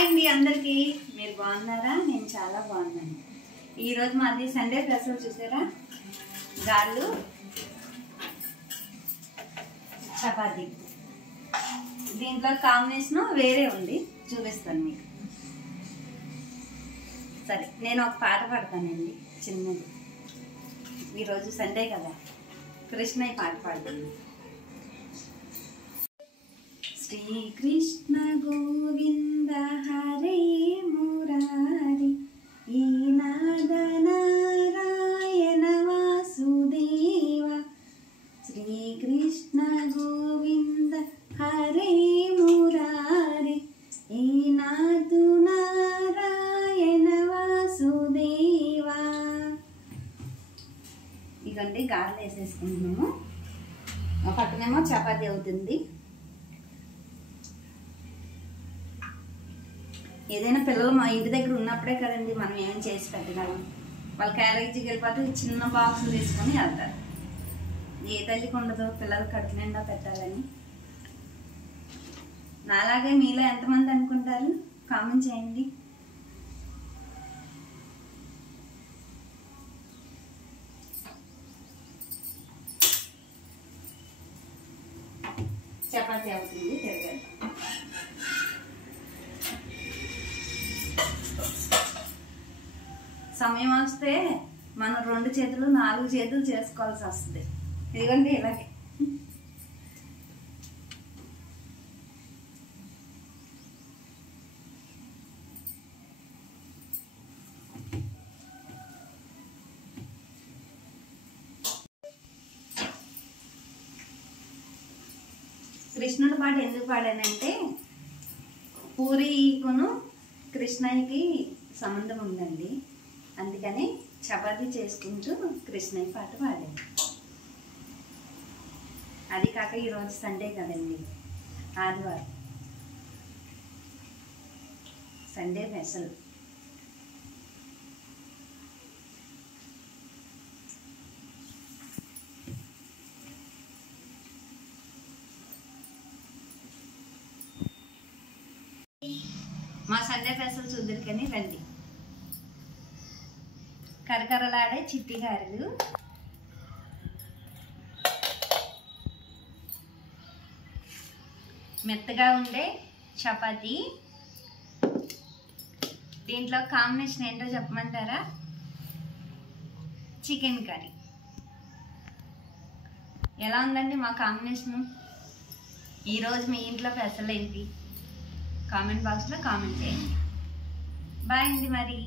Hi అండి అందరికీ. మీరు బాగున్నారా? నేను చాలా బాగున్నాను. ఈరోజు మాది సండే స్పెషల్ చూసారా, గాళ్ళు చపాతీ. దీంట్లో కాంబినేషన్ వేరే ఉంది, చూపిస్తాను మీకు. సరే, నేను ఒక పాట పాడతానండి చిన్నది. ఈరోజు సండే కదా, కృష్ణయ్య పాట పాడుతాను. శ్రీకృష్ణ గోవింద హరే మురారి ఈ నాద నారాయణ వాసుదేవ. శ్రీకృష్ణ గోవింద హరే మురారి ఈ నాదు నారాయణ వాసుదేవ. ఇదండి గారెలు వేసేసుకుంటున్నాము. పక్కనేమో చపాతీ అవుతుంది. ఏదైనా పిల్లలు మా ఇంటి దగ్గర ఉన్నప్పుడే కదండి మనం ఏం చేసి పెట్టగలం. వాళ్ళ క్యారేజీకి వెళ్ళిపోతే చిన్న బాక్సులు తీసుకొని వెళ్తారు. ఏ తల్లికి ఉండదు పిల్లలు కడుపు నిండా పెట్టాలని. నాలాగే మీలో ఎంతమంది అనుకుంటారు? కామెంట్ చేయండి. చపాతీ అవుతుంది, తిరగదు. సమయం వస్తే మనం 2 చేతులు 4 చేతులు చేసుకోవాల్సి వస్తుంది. ఇదిగోండి ఇలాగే. కృష్ణుడి పాట ఎందుకు పాడానంటే, పూరీకును కృష్ణయ్యకి సంబంధం ఉందండి. అందుకని చపాతీ చేసుకుంటూ కృష్ణయ్య పాట పాడాను. అది కాక ఈరోజు సండే కదండి, ఆదివారం. Sunday special. మా సండే స్పెషల్ చూద్దరికని రండి. కరకరలాడే చిట్టి గారెలు, మెత్తగా ఉండే చపాతీ. దీంట్లో కాంబినేషన్ ఏంటో చెప్పమంటారా? Chicken curry. ఎలా ఉందండి మా కాంబినేషను? ఈరోజు మీ ఇంట్లో స్పెషల్ ఏంటి? కామెంట్ బాక్స్లో కామెంట్ చేయండి. బాయ్ అండి మరి.